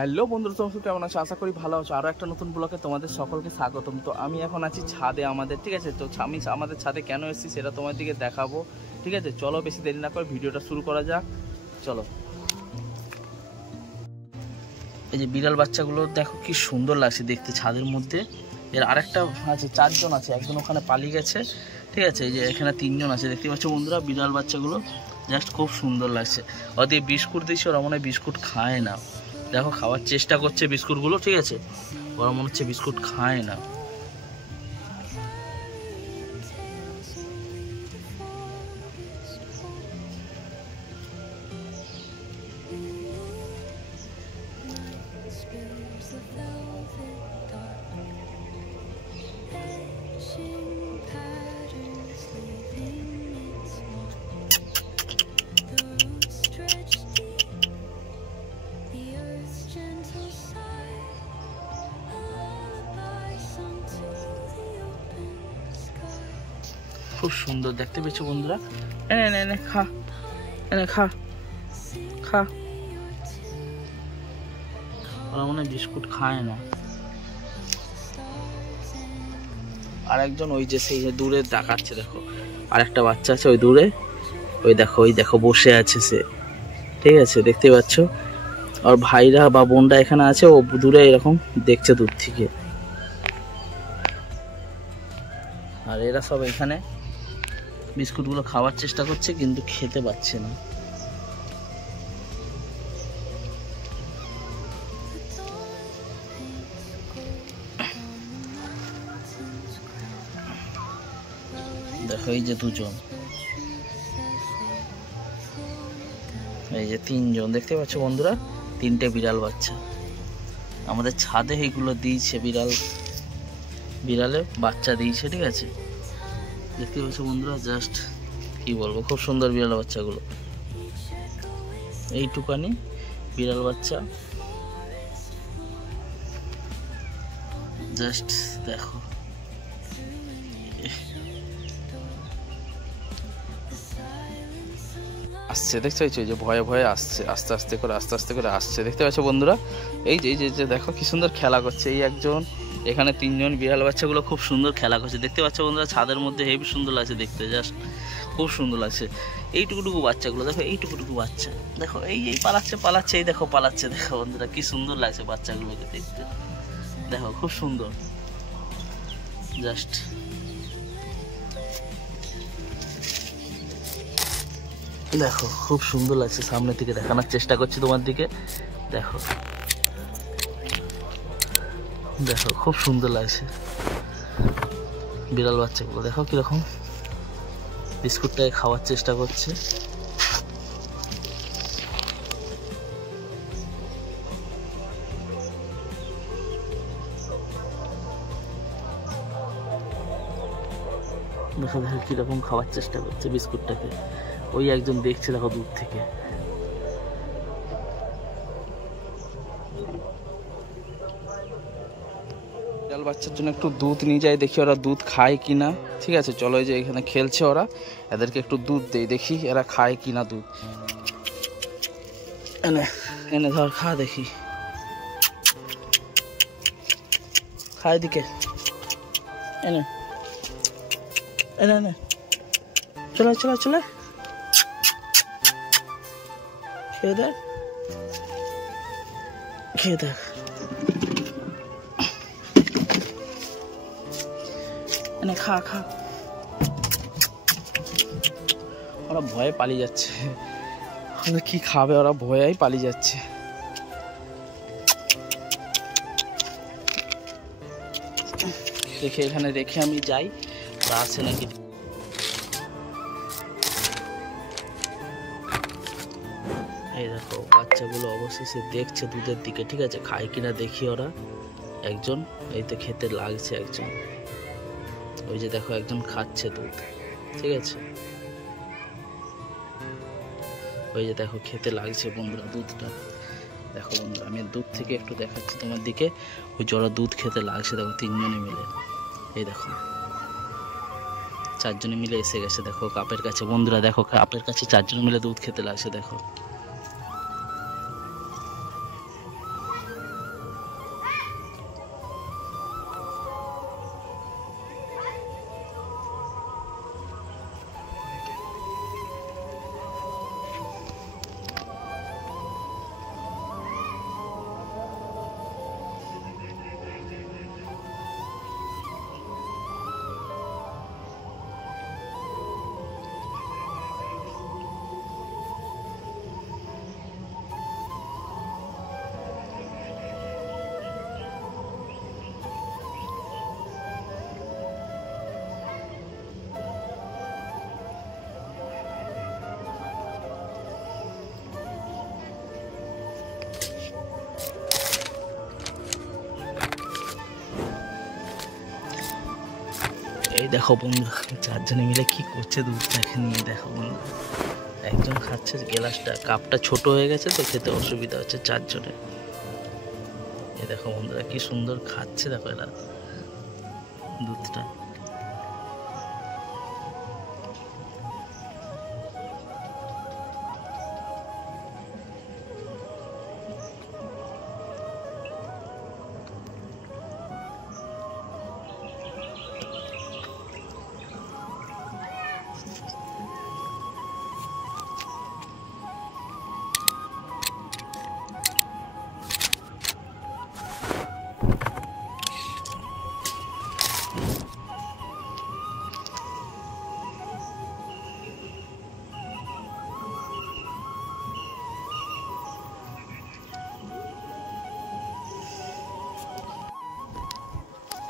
Hello বন্ধুরা, তোমরা কেমন আছো? আশা করি ভালো আছো। আরও একটা নতুন ব্লগে তোমাদের সকলকে স্বাগতম। তো আমি এখন আছি ছাদে আমাদের, ঠিক আছে। তো আমি আমাদের ছাদে কেন এসেছি সেটা তোমাদেরকে দেখাবো, ঠিক আছে। চলো বেশি দেরি না করে ভিডিওটা শুরু করা যাক, চলো। এই যে বিড়াল বাচ্চাগুলো দেখো কি সুন্দর লাগছে দেখতে ছাদের মধ্যে। এর আরেকটা আছে, 4 জন আছে, একজন ওখানে পালিয়ে গেছে, ঠিক আছে। এই যে এখানে 3 জন আছে, দেখতে পাচ্ছ বন্ধুরা। বিড়াল বাচ্চাগুলো জাস্ট খুব সুন্দর লাগছে। ওদের বিস্কুট দিয়েছি, ওরা মনে হয় বিস্কুট খায় না। দেখো খাওয়ার চেষ্টা করছে বিস্কুটগুলো, ঠিক আছে। ওরা মনে হচ্ছে বিস্কুট খায় না। খুব সুন্দর দেখতে পেয়েছো বন্ধুরা। এনে এনে এনে খা, এনে খা খা। ওরা মনে হয় বিস্কুট খায় না। আর একজন ওই যে সেই দূরে দেখাচ্ছে, দেখো আর একটা বাচ্চা আছে ওই দূরে, ওই দেখো বসে আছে সে, ঠিক আছে, দেখতে পাচ্ছ। আর ভাইরা বা বোনরা এখানে আছে, ও দূরে এরকম দেখছে দূর থেকে। আর এরা সব এখানে বিস্কুটগুলো খাওয়ার চেষ্টা করছে কিন্তু খেতে পাচ্ছে না। দেখো এই যে 2 জন, এই যে 3 জন, দেখতে পাচ্ছ বন্ধুরা। 3টে বিড়াল বাচ্চা আমাদের ছাদে এইগুলো দিয়েছে, বিড়ালে বাচ্চা দিয়েছে, ঠিক আছে। দেখতে পাচ্ছ বন্ধুরা, জাস্ট কি বলবো, খুব সুন্দর বিড়াল বাচ্চাগুলো। এইটুকানি বিড়াল বাচ্চা, জাস্ট দেখো। আসছে, দেখতে পাচ্ছ, যে ভয়ে ভয়ে আসছে, আস্তে আস্তে করে আসছে, দেখতে পাচ্ছ বন্ধুরা। এই যে দেখো কি সুন্দর খেলা করছে এই একজন, এখানে 3 জন বিড়াল বাচ্চাগুলো খুব সুন্দর খেলা করছে, দেখতে পাচ্ছ বন্ধুরা। ছাদের মধ্যে হেবি সুন্দর লাগছে দেখতে, জাস্ট খুব সুন্দর লাগছে। এইটুকুটুকু বাচ্চাগুলো দেখো, এইটুকুটুকু বাচ্চা দেখো, এই পালাচ্ছে, এই দেখো পালাচ্ছে, দেখো বন্ধুরা কি সুন্দর লাগছে বাচ্চাগুলোকে দেখতে, দেখো খুব সুন্দর, জাস্ট দেখো খুব সুন্দর লাগছে। সামনে থেকে দেখানোর চেষ্টা করছি তোমার দিকে, দেখো দেখো খুব সুন্দর লাগছে বিড়াল বাচ্চাগুলো। দেখো কিরকম বিস্কুটটাকে খাওয়ার চেষ্টা করছে। দেখো কিরকম খাওয়ার চেষ্টা করছে বিস্কুটটাকে। ওই একজন দেখছে দেখো দূর থেকে। বিড়াল বাচ্চার জন্য একটু দুধ নিয়ে যাই, দেখি ওরা দুধ খায় কিনা, ঠিক আছে। চলো, এই যে এখানে খেলছে ওরা, এদেরকে একটু দুধ দেই, দেখি এরা খায় কিনা দুধ। এনে এনে ধর খা, দেখি খায় দিকে, এনে এনে এনে চলে খেয়ে দেখ এনে খা। ওরা ভয়ে পালিয়ে যাচ্ছে, কি খাবে, ওরা ভয়েই পালিয়ে যাচ্ছে। এখানে রেখে আমি যাই, ওরা আছে নাকি। এই দেখো বাচ্চাগুলো অবশেষে দেখছে দুধের দিকে, ঠিক আছে, খায় কিনা দেখি ওরা। একজন এই তো খেতে লাগছে, একজন ওই যে দেখো একজন খাচ্ছে দুধ, ঠিক আছে। ওই যে দেখো খেতে লাগছে বন্ধুরা দুধটা, দেখো বন্ধুরা আমি দুধ থেকে একটু দেখাচ্ছি তোমার দিকে। ওই জোড়া দুধ খেতে লাগছে, দেখো 3 জনে মিলে, এই দেখো 4 জনে মিলে এসে গেছে, দেখো কাপের কাছে বন্ধুরা, দেখো কাপের কাছে 4 জন মিলে দুধ খেতে লাগছে, দেখো দেখো বন্ধুরা চারজনে মিলে কি করছে দুধটাকে নিয়ে, দেখো বন্ধুরা একজন খাচ্ছে গ্লাসটা, কাপটা ছোট হয়ে গেছে তো খেতে অসুবিধা হচ্ছে চারজনে। এই দেখো বন্ধুরা কি সুন্দর খাচ্ছে, দেখো এরা দুধটা।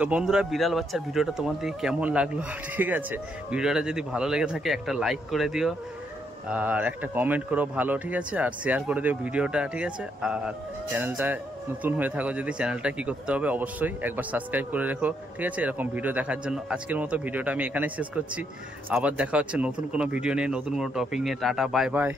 তো বন্ধুরা বিড়াল বাচ্চার ভিডিওটা তোমাদের কেমন লাগলো, ঠিক আছে? ভিডিওটা যদি ভালো লেগে থাকে একটা লাইক করে দিও, আর একটা কমেন্ট করো ভালো, ঠিক আছে? আর শেয়ার করে দিও ভিডিওটা, ঠিক আছে? আর চ্যানেলটা নতুন হয়ে থাকো যদি, চ্যানেলটা কি করতে হবে অবশ্যই একবার সাবস্ক্রাইব করে রেখো, ঠিক আছে? এরকম ভিডিও দেখার জন্য আজকের মতো ভিডিওটা আমি এখানেই শেষ করছি। আবার দেখা হচ্ছে নতুন কোনো ভিডিও নিয়ে, নতুন কোনো টপিক নিয়ে। Tata, bye bye.